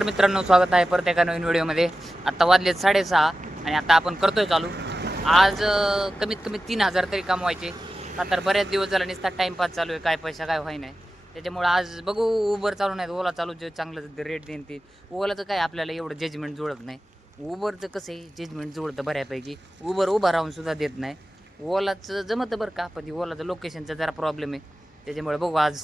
तर मित्रांनो स्वागत आहे परत एका नवीन व्हिडिओमध्ये. आता वाजलेत साडेसहा आणि आता आपण करतोय चालू. आज कमीत कमी तीन हजार तरी कमवायचे. का तर बऱ्याच दिवस झाला नुसता टाईमपास चालू आहे काय पैसा काय व्हाय नाही त्याच्यामुळे आज बघू उबर चालू नाही ओला चालू जे चांगलं रेट देईन ते. ओलाचं काय आपल्याला एवढं जजमेंट जुळत नाही. उबरचं कसं आहे जजमेंट जुळतं बऱ्यापैकी. उबर उभा राहून सुद्धा देत नाही. ओलाचं जमतं बरं का पण ओलाचं लोकेशनचा जरा प्रॉब्लेम आहे. त्याच्यामुळे बघू आज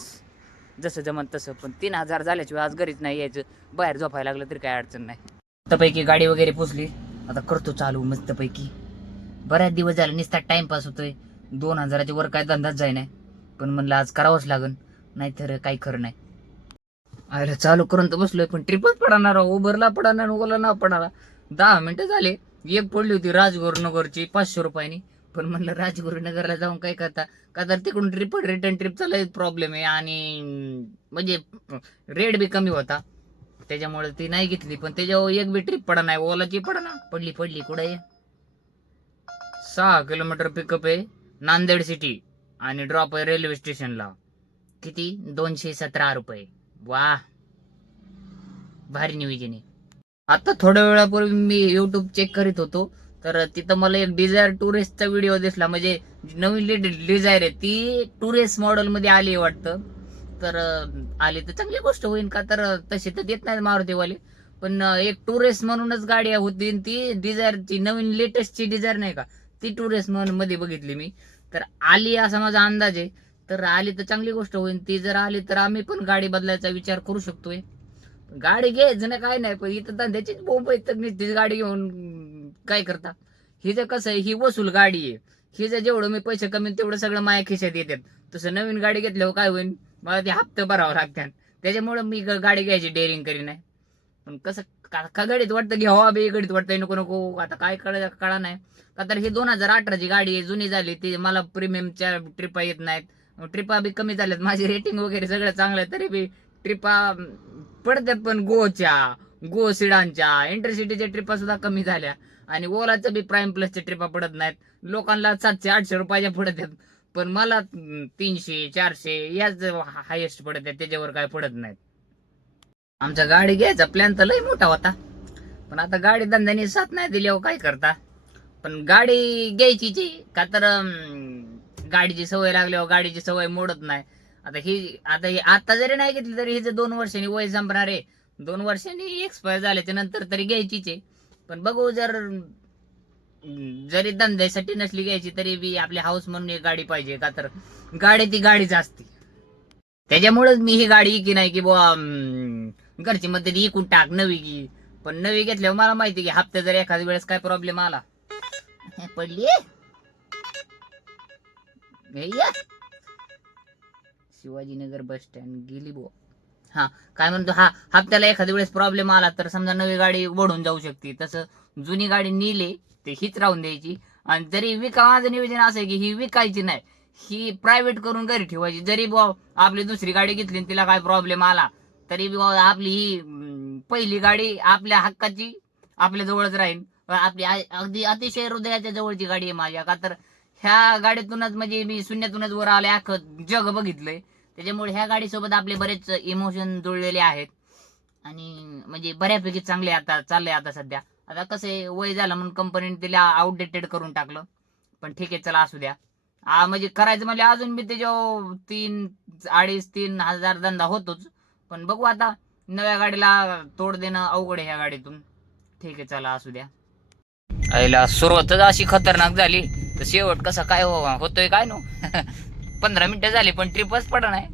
जसं जमन तसं. पण तीन हजार झाल्याशिवाय आज घरीच नाही यायचं. बाहेर झोपायला लागलं तरी काय अडचण नाही. मस्तपैकी गाडी वगैरे पोचली आता करतो चालू मस्तपैकी. बऱ्याच दिवस झाले नुसता टाइमपास होतोय. दोन हजाराच्या वर काय धंदाच जाय नाही पण म्हणलं आज करावंच लागन. नाहीतर काही खरं नाही. आयला चालू करून तर बसलोय पण ट्रिपच पडणार उबरला पडणार ओला ना पडणार. दहा मिनिटं झाले. एक पडली होती राजगुरुनगरची पाचशे रुपयानी. पण म्हणलं राजगुरुनगरला जाऊन काय करता? का तर तिकडून ट्रिप रिटर्न ट्रिपचा लय प्रॉब्लेम आहे आणि म्हणजे रेट बी कमी होता. त्याच्यामुळे ती नाही घेतली पण त्याच्यावर एक बी ट्रिप पडा नाही ओलाची पडा ना पडली पडली कुठे आहे? सहा किलोमीटर पिकअप आहे नांदेड सिटी आणि ड्रॉप आहे रेल्वे स्टेशनला किती? दोनशे सतरा रुपये. वा. भारी नियोजन आहे. आता थोड्या वेळापूर्वी मी यूट्यूब चेक करीत होतो. तर तिथं मला एक डिझायर टुरिस्टचा व्हिडिओ दिसला. म्हणजे नवीन डिझायर आहे. ती टुरिस्ट मॉडेलमध्ये आली आहे वाटतं. तर आली तर चांगली गोष्ट होईल का? तर तशी तर देत नाही मारुतीवाले. पण एक टुरिस्ट म्हणूनच गाडी होती ती डिझायरची नवीन लेटेस्टची डिझायर नाही का? ती टुरिस्ट म्हणून मध्ये बघितली मी. तर आली असा माझा अंदाज आहे. तर आली तर चांगली गोष्ट होईल ती जर आली तर आम्ही पण गाडी बदलायचा विचार करू शकतोय. गाडी घ्यायचं ना काय नाही पण इथं धंद्याचीच बोंब आहे तर नुसतीच गाडी घेऊन काय करता? हिचं कसं आहे ही वसूल गाडी आहे. हिचं जेवढं मी पैसे कमी तेवढं सगळं माया खिशात येतात. तसं नवीन गाडी घेतल्यावर काय होईल मला ते हप्ते भरावं लागतात. त्याच्यामुळं मी गाडी घ्यायची डेअरिंग करी नाही पण कसं का का गाडीत वाटतं घ्यावा बी गडीत हो, वाटतं नको नको. आता काय कळ कळा नाही. का तर ही दोन हजार अठराची गाडी आहे जुनी झाली ती मला प्रीमियमच्या ट्रिपा येत नाहीत. ट्रिपा बी कमी झाल्यात. माझी रेटिंग वगैरे सगळं चांगलं आहे तरी बी ट्रिपा पडतात पण गोच्या. गो सिडांच्या इंटरसिटीच्या ट्रिपा सुद्धा कमी झाल्या. आणि ओलाच्या बी प्राईम प्लसच्या ट्रिपा पडत नाहीत. लोकांना सातशे आठशे रुपयाच्या पडत आहेत. पण मला तीनशे चारशे याच हायेस्ट पडत आहेत. त्याच्यावर काय पडत नाहीत. आमचा गाडी घ्यायचा प्लॅन तर लय मोठा होता. पण आता गाडी धंद्याने साथ नाही दिल्यावर काय करता? पण गाडी घ्यायची जी का तर गाडीची सवय लागल्यावर गाडीची सवय मोडत नाही. आता ही आता ही आता जरी नाही घेतली तरी हिचं दोन वर्षांनी वय संपणार आहे. दोन वर्षांनी एक्सपायर झाल्याच्यानंतर तरी घ्यायचीच आहे. पण बघू जर जरी धंद्यासाठी नसली घ्यायची तरी बी आपली हाऊस म्हणून एक गाडी पाहिजे का तर? गाडी ती गाडीच असते. त्याच्यामुळेच मी ही गाडी की नाही की बुवा घरची मध्ये इकून टाक नवी की पण नवी घेतल्यावर मला माहिती की हप्ते जर एखाद्या वेळेस काय प्रॉब्लेम आला. पडली? शिवाजीनगर बस स्टँड गेली बुवा. हा काय म्हणतो हा हप्त्याला एखाद्या वेळेस प्रॉब्लेम आला तर समजा नवी गाडी ओढून जाऊ शकते. तसं जुनी गाडी नेली ते हीच राहून द्यायची. आणि जरी विका माझं नियोजन असं आहे की ही विकायची नाही ही प्रायव्हेट करून घरी ठेवायची. जरी बुवा आपली दुसरी गाडी घेतली तिला काय प्रॉब्लेम आला तरी बुवा आपली ही पहिली गाडी आपल्या हक्काची आपल्या जवळच राहील आपली अगदी अतिशय हृदयाच्या जवळची गाडी आहे माझ्या का तर ह्या गाडीतूनच म्हणजे मी शून्यातूनच वर आले अख्खं जग बघितलंय. त्याच्यामुळे ह्या गाडीसोबत आपले बरेच इमोशन जुळलेले आहेत. आणि म्हणजे बऱ्यापैकी चांगले आता चाललंय आता सध्या. आता कसं आहे वय झालं म्हणून कंपनीने तिला आउटडेटेड करून टाकलं. पण ठीक आहे चला असू द्या. आ, म्हणजे करायचं म्हणजे अजून मी त्याच्या तीन अडीच तीन हजार धंदा होतोच. पण बघू आता नव्या गाडीला तोड देणं अवघड आहे ह्या गाडीतून. ठीक आहे चला असू द्या. आईला सुरुवातच अशी खतरनाक झाली. तर शेवट कसा काय हो होतोय काय नो? पंधरा मिनिटं झाली पण ट्रिपच पड नाही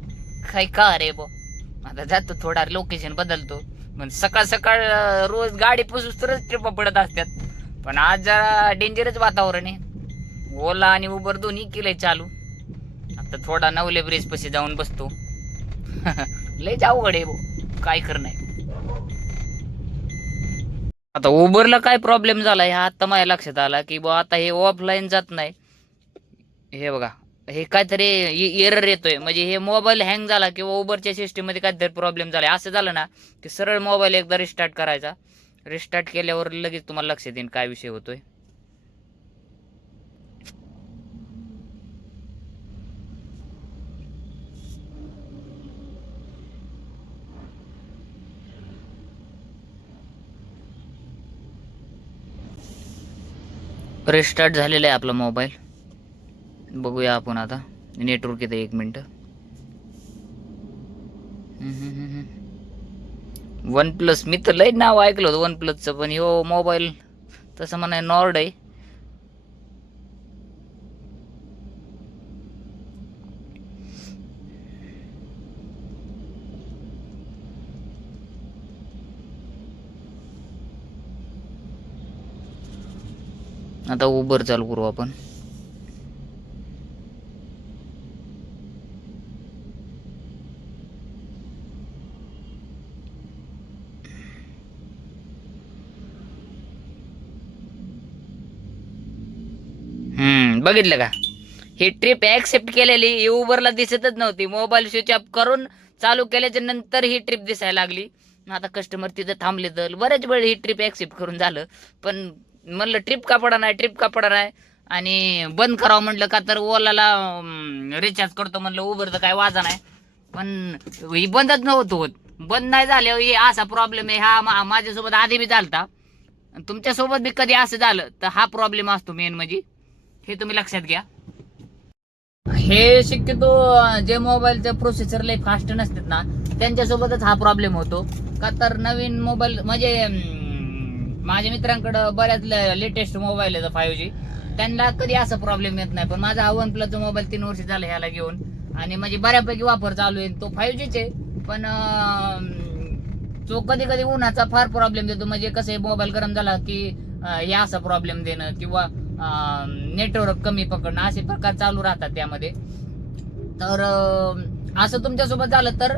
काय का रे बो? आता जातो थोडा लोकेशन बदलतो. पण सकाळ सकाळ रोज गाडी पुसूस तरच ट्रिप पडत असतात पण आज जरा डेंजरच वातावरण आहे. ओला आणि उबर दोन्ही केलंय चालू. आता थोडा नवले ब्रिज पशी जाऊन बसतो. लयच अवघड आहे भाऊ काय करणार आता उबरला काय प्रॉब्लेम झाला? हे आता माझ्या लक्षात आला की बुवा आता हे ऑफलाईन जात नाही. हे बघा हे काहीतरी एरर येतोय. म्हणजे हे मोबाईल हँग झाला किंवा उबरच्या सिस्टीममध्ये काहीतरी प्रॉब्लेम झाला. असं झालं ना की सरळ मोबाईल एकदा रिस्टार्ट करायचा. रिस्टार्ट केल्यावर लगेच तुम्हाला लक्ष देईन काय विषय होतोय. रिस्टार्ट झालेला आहे आपला मोबाईल बघूया आपण आता. नेटवर्क येतं एक मिनटं. वन प्लस मी तर लई नाव ऐकलं होतं वन प्लसचं पण हो मोबाईल तसं म्हणा नॉर्ड आहे. आता उबर चालू करू आपण. बघितलं का? ही ट्रिप ऍक्सेप्ट केलेली ही उबरला दिसतच नव्हती. मोबाईल स्विच ऑफ करून चालू केल्याच्यानंतर ही ट्रिप दिसायला लागली. आता कस्टमर तिथं थांबले तर बरेच वेळ ही ट्रिप ऍक्सेप्ट करून झालं. पण म्हणलं ट्रिप का पडा नाही ट्रिप का पडा नाही? आणि बंद करावं म्हणलं का तर ओलाला रिचार्ज करतो म्हणलं उबरचं काय वाजा नाही. पण ही बंदच नव्हतं होत. बंद नाही झाल्यावर हे असा प्रॉब्लेम आहे. हा माझ्यासोबत आधी बी झालता. तुमच्यासोबत बी कधी असं झालं तर हा प्रॉब्लेम असतो मेन म्हणजे. हे तुम्ही लक्षात घ्या. हे शक्यतो जे मोबाईलचे प्रोसेसर लय फास्ट नसतात ना त्यांच्यासोबतच हा प्रॉब्लेम होतो. का तर नवीन मोबाईल म्हणजे माझ्या मित्रांकडं बऱ्याच लेटेस्ट मोबाईल आहे फायव्ह जी त्यांना कधी असा प्रॉब्लेम येत नाही पण माझा हा वन प्लसचा मोबाईल तीन वर्ष झाला ह्याला घेऊन. आणि म्हणजे बऱ्यापैकी वापर चालू आहे तो फायव्ह जीच आहे पण तो कधी कधी उन्हाचा फार प्रॉब्लेम देतो. म्हणजे कसं आहे मोबाईल गरम झाला की हे असा प्रॉब्लेम देणं किंवा नेटवर्क कमी पकडणं असे प्रकार चालू राहतात त्यामध्ये. तर असं तुमच्यासोबत झालं तर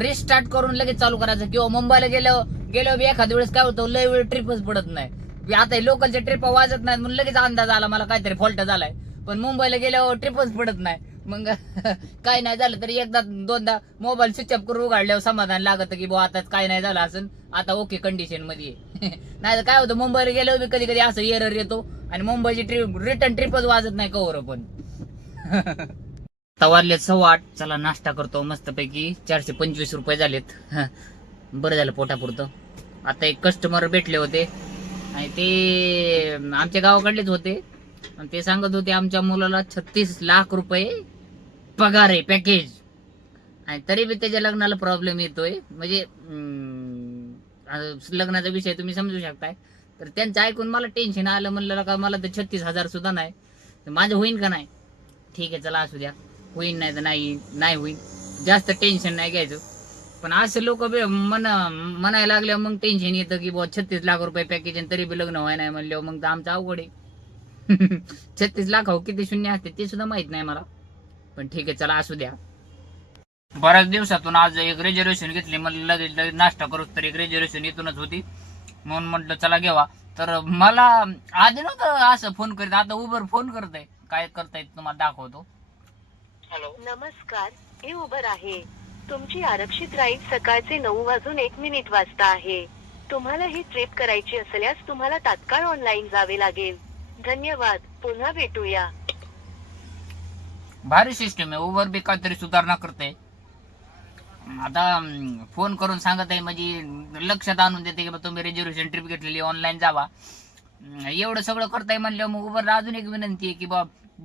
रिस्टार्ट करून लगेच चालू करायचं. किंवा मुंबईला गेलो गेलो बी एखाद्या वेळेस काय होतं लय वेळ ट्रिपच पडत नाही. आता लोकलच्या ट्रिप वाजत नाहीत म्हणून लगेच अंदाज आला मला काहीतरी फॉल्ट झालाय. पण मुंबईला गेल्यावर ट्रिपच पडत नाही. मग काय नाही झालं तरी एकदा दोनदा मोबाईल स्विच ऑफ करून उघडल्यावर समाधान लागत की बुवा आता काय नाही झालं असं आता ओके कंडिशनमध्ये. नाही तर काय होतं मुंबईला गेलो बी कधी कधी असं एरर येतो आणि मुंबईची ट्रिप रिटर्न ट्रिपच वाजत नाही कवर पण. तवारले सव्वा आठ चला नाश्ता करतो मस्तपैकी. चारशे पंचवीस रुपये झालेत. बरं झालं पोटापुरतं. आता एक कस्टमर भेटले होते. आणि ते आमच्या गावाकडलेच होते. आणि ते सांगत होते आमच्या मुलाला छत्तीस लाख रुपये पगार आहे पॅकेज आणि तरी बी त्याच्या लग्नाला प्रॉब्लेम येतोय. म्हणजे आता लग्नाचा विषय तुम्ही समजू शकताय. तर त्यांचं ऐकून मला टेन्शन आलं. म्हणलं का मला तर छत्तीस हजार सुद्धा नाही. तर माझं होईन का नाही? ठीक आहे चला असू द्या. होईन नाही तर नाही नाही होईन. जास्त टेन्शन नाही घ्यायचं. पण असे लोक मन म्हणायला लागल्यावर मग टेन्शन येतं की बुवा छत्तीस लाख रुपये पॅकेज आणि तरी बी लग्न व्हाय नाही म्हणल्यावर मग तर आमचं अवघड आहे. छत्तीस लाख हो किती शून्य असते ते सुद्धा माहीत नाही मला. पण ठीक आहे चला असू द्या. बऱ्याच दिवसातून आज एक रिझर्वेशन घेतली मला लगेच लगेच नाश्ता करू तर एक रिझर्वेशन इथूनच होती. म्हणून म्हटलं चला घेवा. तर मला आधी नव्हतं असं फोन करीत आता उबर फोन करत आहे काय करतायत तुम्हाला दाखवतो. नमस्कार हे उबर आहे. तुमची आरक्षित राईड सकाळचे नऊ वाजून एक मिनिट वाजता आहे. तुम्हाला ही ट्रिप करायची असल्यास तुम्हाला तात्काळ ऑनलाईन जावे लागेल. धन्यवाद पुन्हा भेटूया. भारी सिस्टम आहे. उबर बी काहीतरी सुधारणा करते आता फोन करून सांगत आहे म्हणजे लक्षात आणून देते की बा तुम्ही रिझर्वेशन ट्रिप घेतलेली ऑनलाईन जावा. एवढं सगळं करताय म्हणल्यावर मग उबर अजून एक विनंती आहे की बा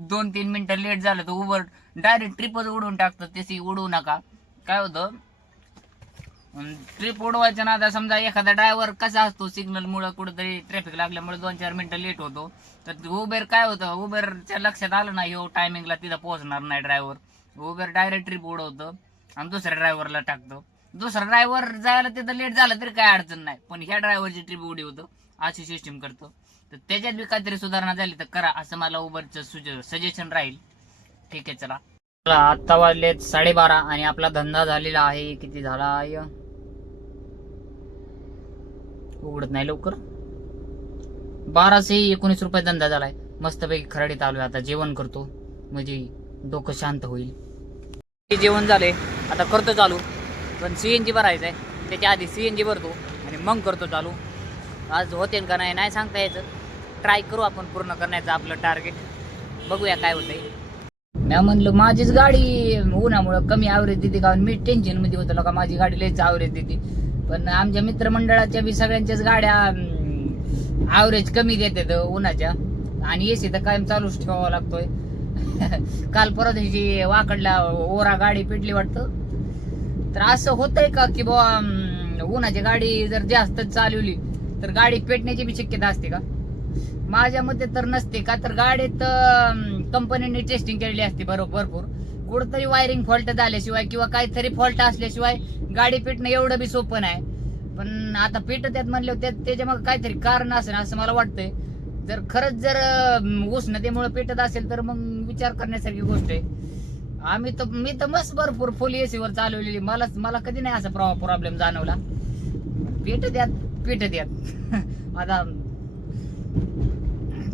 दोन तीन मिनिटं लेट झालं तर उबर डायरेक्ट ट्रिपच उडवून टाकतं तशी उडवू नका. काय होतं ट्रिप उडवायचं ना आता समजा एखादा ड्रायव्हर कसा असतो सिग्नल मुळे कुठेतरी ट्रॅफिक लागल्यामुळे दोन चार मिनिटं लेट होतो. तर उबेर काय होतं? उबेरच्या लक्षात आलं ना हो टायमिंगला तिथं पोहोचणार नाही ड्रायव्हर उबेर डायरेक्ट ट्रिप उडवतं आणि दुसऱ्या ड्रायव्हरला टाकतो. दुसरा ड्रायव्हर जायला तिथं लेट झालं तरी काय अडचण नाही. पण ह्या ड्रायव्हरची ट्रिप उडी होतं अशी सिस्टीम करतो. तर त्याच्यात बी काहीतरी सुधारणा झाली तर करा असं मला उबरचं सजेशन राहील. ठीक आहे चला. चला, आत्ता वाजलेत साडेबारा आणि आपला धंदा झालेला आहे. किती झाला आहे उघडत नाही लवकर. बाराशे एकोणीस रुपये धंदा झालाय. मस्तपैकी खराडीत आलोय आता जेवण करतो. म्हणजे डोकं शांत होईल. जेवण झाले. आता करतो चालू. पण सी एन जी भरायचं आहे. त्याच्या आधी सी एन जी भरतो. आणि मग करतो चालू. आज होते का नाही नाही सांगता यायचं. ट्राय करू आपण पूर्ण करण्याचं आपलं टार्गेट बघूया काय होतंय. मी म्हणलं माझीच गाडी उन्हामुळं कमी ॲव्हरेज देते का? मी टेन्शनमध्ये होतो. का माझी गाडी लयच ॲव्हरेज देते. पण आमच्या मित्रमंडळाच्या बी सगळ्यांच्याच गाड्या ॲव्हरेज कमी देतात उन्हाच्या. आणि एसी तर कायम चालूच ठेवावा लागतोय. काल परत ह्याची वाकडला ओरा गाडी पेटली वाटतं. तर असं होतंय का की बाबा उन्हाची गाडी जर जास्त चालवली तर गाडी पेटण्याची बी शक्यता असते का? माझ्या मते तर नसते का तर गाडीत कंपनीने टेस्टिंग केलेली असते बरोबर भरपूर. कुठंतरी वायरिंग फॉल्ट झाल्याशिवाय किंवा काहीतरी फॉल्ट असल्याशिवाय गाडी पेटणं एवढं बी सोपं नाही. पण आता पिट त्यात म्हणलं त्यात त्याच्या मग काहीतरी कारण असेल असं मला वाटतंय. जर खरंच जर उष्णतेमुळे पेटत असेल तर मग विचार करण्यासारखी गोष्ट आहे. आम्ही तर मी तर मस्त भरपूर फुल ए सीवर चालवलेली. मला मला कधी नाही असा प्रॉब्लेम जाणवला. पेटत द्यात पेटत द्यात आता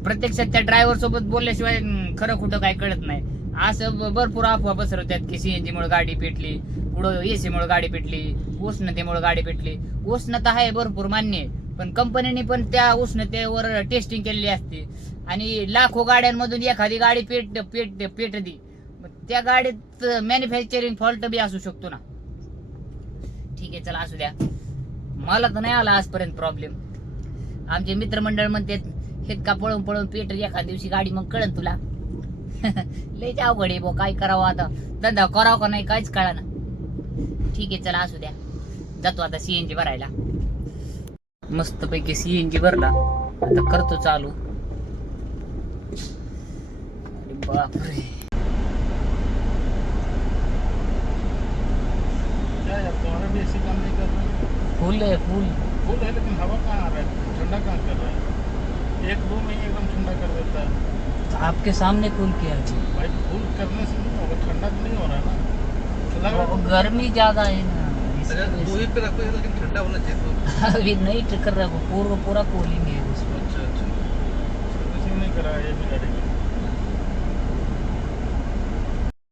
प्रत्यक्षात त्या ड्रायव्हर सोबत बोलल्याशिवाय खरं कुठं काय कळत नाही. असं भरपूर अफवा पसरवतात की सीएनजी मुळे गाडी पेटली पुढं एसी मुळे गाडी पेटली उष्णतेमुळे गाडी पेटली. उष्णता आहे भरपूर मान्य पण कंपनीने पण त्या उष्णतेवर टेस्टिंग केलेली असते. आणि लाखो गाड्यांमधून एखादी गाडी पेट पेट पेटली. त्या गाडीत मॅन्युफॅक्चरिंग फॉल्ट बी असू शकतो ना. ठीक आहे चला असू द्या. मला तर नाही आला आजपर्यंत प्रॉब्लेम आमचे मित्रमंडळ म्हणतात हे का पळून पळून पेटर एखाद्या दिवशी गाडी मग कळन तुला? लय अवघड आहे बुवा, काय करावं आता? धंदा करावं का नाही काहीच कळा ना ठीक आहे चला असू द्या. जातो आता सीएनजी भरायला. मस्त पैकी सीएनजी भरला. आता करतो चालू. बापरे. फुल है फुल. फुल है लेकिन हवा कहाँ आ रहा है? ठंडा कहाँ कर रहा है? एक दो में ही एकदम ठंडा कर देता है। आपके सामने फुल किया जी। भाई फुल करने से नहीं होगा ठंडा तो नहीं हो रहा है ना तो गर्मी ज़्यादा है ना। पे रखो लेकिन ठंडा होना चाहिए तो। अभी नहीं कर पूरा पूरा कूलिंग है उसमें। अच्छा अच्छा। सर्विसिंग नहीं करा ये भी गाड़ी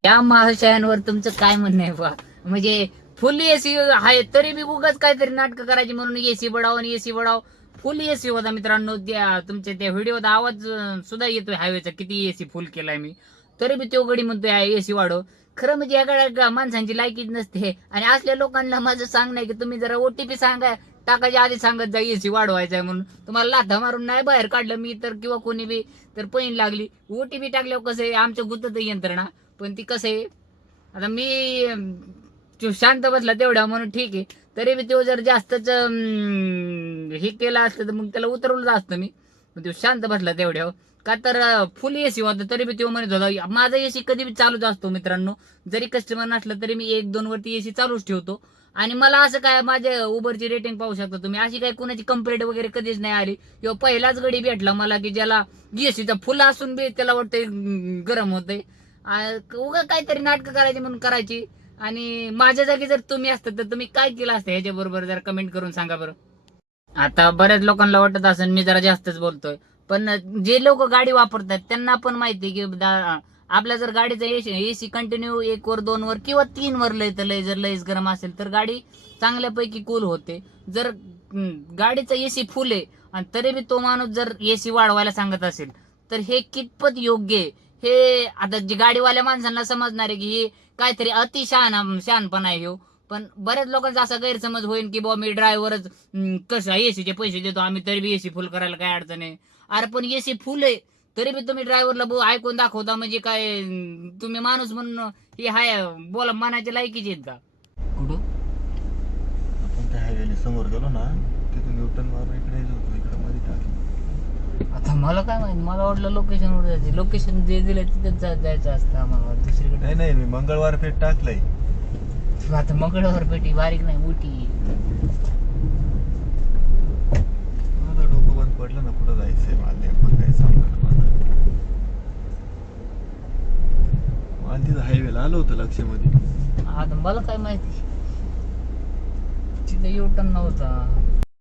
या महाशयांवर तुमचं काय म्हणणं आहे बा म्हणजे फुल एसी आहे तरी बी उगाच काहीतरी नाटक करायची म्हणून एसी बडाव आणि एसी बडाव फुल एसी होता मित्रांनो. त्या तुमच्या त्या व्हिडिओत आवाज सुद्धा येतोय हायवेचा किती एसी फुल केलाय मी. तरी बी तो गडी म्हणतोय एसी वाढव. खरं म्हणजे या गाड्या माणसांची लायकीच नसते. आणि असल्या लोकांना माझं सांगणं आहे की तुम्ही जरा ओटीपी सांगा. टाकायच्या आधी सांगत जा एसी वाढवायचा आहे म्हणून. तुम्हाला लाथा मारून नाही बाहेर काढलं मी तर किंवा कोणी बी तर पैन लागली. ओटीपी टाकल्यावर कसं आहे आमच्या गुतत यंत्रणा. पण ती कसं आहे आता मी तो शांत बसला तेवढा म्हणून ठीक आहे. तरी बी तो जर जास्तच हे केलं असतं तर मग त्याला उतरवलं असतं मी. तो शांत बसला तेवढ्या हो. का तर फुल एसी होता तरी बी तो म्हणत होता माझा एसी कधी बी चालूच असतो मित्रांनो. जरी कस्टमर नसलं तरी मी एक दोन वरती एसी चालूच ठेवतो. आणि मला असं काय माझ्या उबरची रेटिंग पाहू शकता तुम्ही? अशी काय कोणाची कंप्लेंट वगैरे कधीच नाही आली. किंवा पहिलाच गडी भेटला मला की ज्याला एसीचा फुल असून बी त्याला वाटतंय गरम होतंय. उगा काहीतरी नाटकं करायची म्हणून करायची. आणि माझ्या जागी जर तुम्ही असतात तर तुम्ही काय केलं असतं ह्याच्या बरोबर जर कमेंट करून सांगा बरं. आता बऱ्याच लोकांना वाटत असेल मी जरा जास्तच बोलतोय. पण जे लोक गाडी वापरतात त्यांना पण माहिती की आपल्या जर गाडीचा एसी एसी कंटिन्यू एक वर दोन वर किंवा तीन वर लय तर लय जर लयच गरम असेल तर गाडी चांगल्यापैकी कूल होते. जर गाडीचा एसी फुल आहे आणि तरी बी तो माणूस जर एसी वाढवायला सांगत असेल तर हे कितपत योग्य आहे? हे आता जे गाडीवाल्या माणसांना समजणार आहे की हे काहीतरी अति शहाणपणा आहे ह्यो. पण बऱ्याच लोकांचा असा गैरसमज होईल की बाबा मी ड्रायव्हरच कसं एसीचे पैसे देतो आम्ही तरी बी एसी फुल करायला काय अडचण आहे? अरे पण एसी फुल आहे. तरी बी तुम्ही ड्रायव्हरला ऐकून दाखवता म्हणजे काय तुम्ही माणूस म्हणून हे हाय बोला मानाच्या लायकीचे आहेत का? कुठं? आपण त्या हायवेला समोर गेलो ना तिथून न्यूटन मारून इकडे येत होतो इकडे मध्ये टाकलं आता मला काय माहिती मला वाटलं लोकेशनवर जायचं. लोकेशन जे दिलं तिथेच जा- जायचं असतं आम्हाला दुसरीकडे. नाही नाही मी मंगळवार पेठ टाकलंय. आता मंगळवार पेटी बारीक नाही मोठी माझं डोकं बंद पडलं ना कुठं जायचंय मला नेमकं काय सांगणार मला? तिथं हायवेला आलं होतं लक्षामध्ये. आता मला काय माहिती? तिथे युटर्न नव्हता.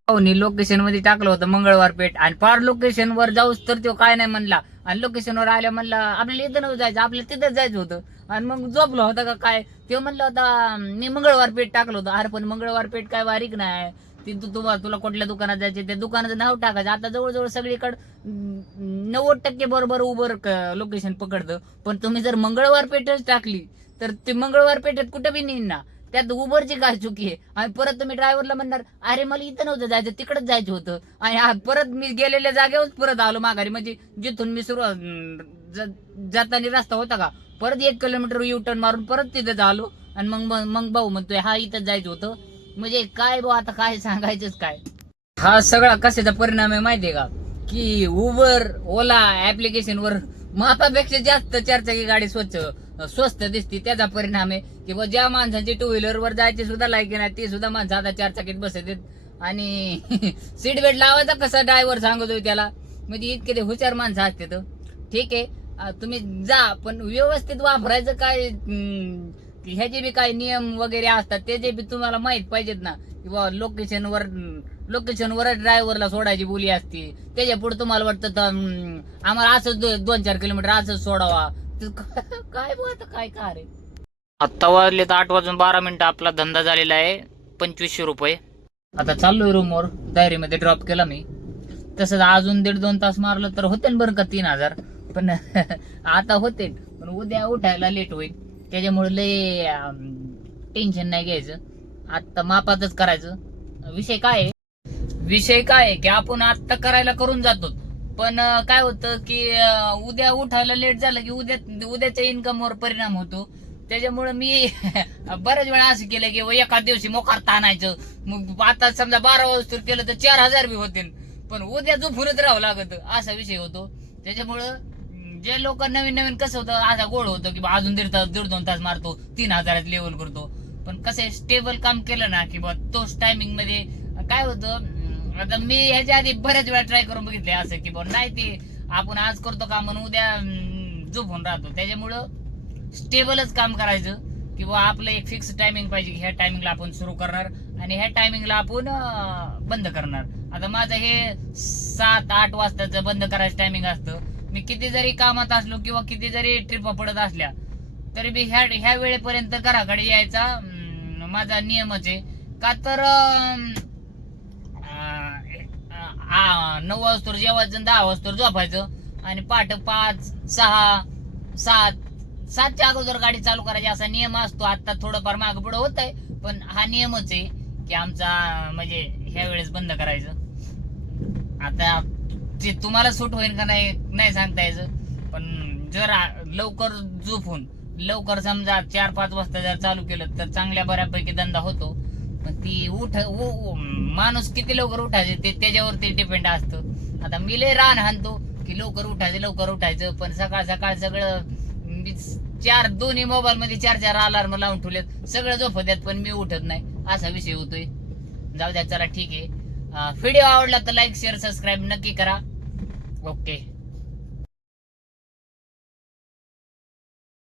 लोकेशनमध्ये टाकलं होतं मंगळवार पेठ. आणि फार लोकेशन वर जाऊस तर तो काय नाही म्हणला. आणि लोकेशन वर आल्या म्हणला आपल्याला इथं नव्हतं जायचं आपल्याला तिथं जायचं होतं. आणि मग झोपलो होता का काय? ते म्हणलं होता मी मंगळवार पेठ टाकलं होतं. अरे पण मंगळवार पेठ काय बारीक नाही. तिथं तू तुम्हाला तुला कुठल्या दुकानात जायचे त्या दुकानाचं नाव टाकायचं. आता जवळजवळ सगळीकडे नव्वद टक्के बरोबर उबर लोकेशन पकडतं. पण तुम्ही जर मंगळवार पेठच टाकली तर ते मंगळवार पेठेत कुठं बी नेईन ना त्यात उबरची काय चुकी आहे? आणि परत तुम्ही ड्रायव्हरला म्हणणार अरे मला इथं नव्हतं जायचं तिकडच जायचं होतं. आणि हा परत मी गेलेल्या जागेवर परत आलो माघारी. म्हणजे जिथून मी सुरुवात जाताना रस्ता होता का? परत एक किलोमीटर यू टर्न मारून परत तिथं आलो. आणि मग मग- भाऊ म्हणतोय हा इथं जायचं होतं. म्हणजे काय भाऊ आता काय सांगायचंच काय? हा सगळा कशाचा परिणाम आहे माहितीये का? की उबर ओला ऍप्लिकेशन वर मापापेक्षा जास्त चारचाकी गाडी स्वच्छ स्वस्त दिसते. त्याचा परिणाम आहे किंवा ज्या माणसांची टू व्हीलर वर जायची सुद्धा लायकी नाही ती सुद्धा माणसं आता चारचाकीत बसत आणि सीट बेल्ट लावायचा कसा ड्रायव्हर सांगतोय त्याला? म्हणजे इतके ते हुशार माणसं असते तर ठीक आहे. तुम्ही जा पण व्यवस्थित वापरायचं काय ह्याचे बी काही नियम वगैरे असतात त्याचे बी तुम्हाला माहीत पाहिजेत ना. किंवा लोकेशनवर लोकेशनवर ड्रायव्हरला सोडायची बोली असते. त्याच्या पुढे तुम्हाला वाटतं तर, आम्हाला असंच दोन चार किलोमीटर असंच सोडावा. काय बोलत आता काय का रे? आत्ता वाजले तर आठ वाजून बारा मिनिटं आपला धंदा झालेला आहे पंचवीसशे रुपये. आता चाललोय रूमवर डायरीमध्ये ड्रॉप केला मी. तसंच अजून दीड दोन तास मारलं तर होते ना बरं का तीन हजार. पण आता होते पण उद्या उठायला लेट होईल. त्याच्यामुळे लय टेन्शन नाही घ्यायचं. आत्ता मापातच करायचं. विषय काय विषय काय की आपण आत्ता करायला करून जातो. पण काय होतं की उद्या उठायला लेट झालं की उद्या उद्याच्या इन्कमवर परिणाम होतो. त्याच्यामुळे मी बऱ्याच वेळा असं केलं की एका दिवशी मोकार ताणायचं मग आता समजा बारा वाजता केलं तर चार हजार बी होते पण उद्या झोपूनच राहावं लागत. असा विषय होतो. त्याच्यामुळं जे लोक नवीन नवीन कसं होतं असा गोड होतो की अजून दीड तास दीड दोन तास मारतो तीन हजारात लेवल करतो. पण कसं स्टेबल काम केलं ना की बा तोच टायमिंगमध्ये काय होतं आता मी ह्याच्या आधी बऱ्याच वेळा ट्राय करून बघितले असं की बा नाही ते आपण आज करतो काम म्हणून उद्या झोपून राहतो. त्याच्यामुळं स्टेबलच काम करायचं किंवा आपलं एक फिक्स टायमिंग पाहिजे ह्या टायमिंगला आपण सुरू करणार आणि ह्या टायमिंगला आपण बंद करणार. आता माझं हे सात आठ वाजताचं बंद करायचं टायमिंग असतं. मी किती जरी कामात असलो किंवा किती जरी ट्रिप पडत असल्या तरी मी ह्या ह्या वेळेपर्यंत घराकडे यायचा माझा नियमच आहे. का तर आ- नऊ वाजतोर जेवायचं दहा वाजतोर झोपायचं. आणि पाठ पाच सहा सात सातच्या अगोदर गाडी चालू करायची असा नियम असतो. आता थोडंफार माग पुढं होत आहे पण हा नियमच आहे की आमचा म्हणजे ह्या वेळेस बंद करायचं. आता ते तुम्हाला सूट होईल का नाही नाही सांगता यायचं. पण जर लवकर झोपून लवकर समजा चार पाच वाजता जर चालू केलं तर चांगल्या बऱ्यापैकी धंदा होतो. पण ती उठ उ- माणूस किती लवकर उठायचे ते त्याच्यावरती डिपेंड असतं. आता मी लय रान हाणतो की लवकर उठायचं लवकर उठायचं पण सकाळ सकाळ सगळं मी चार दोन्ही मोबाईल मध्ये चार चार अलार्म लावून ठेवलेत सगळं झोपत्यात पण मी उठत नाही. असा विषय होतोय. जाऊ द्या चला ठीक आहे. व्हिडिओ आवडला तर लाईक शेअर सबस्क्राईब नक्की करा. ओके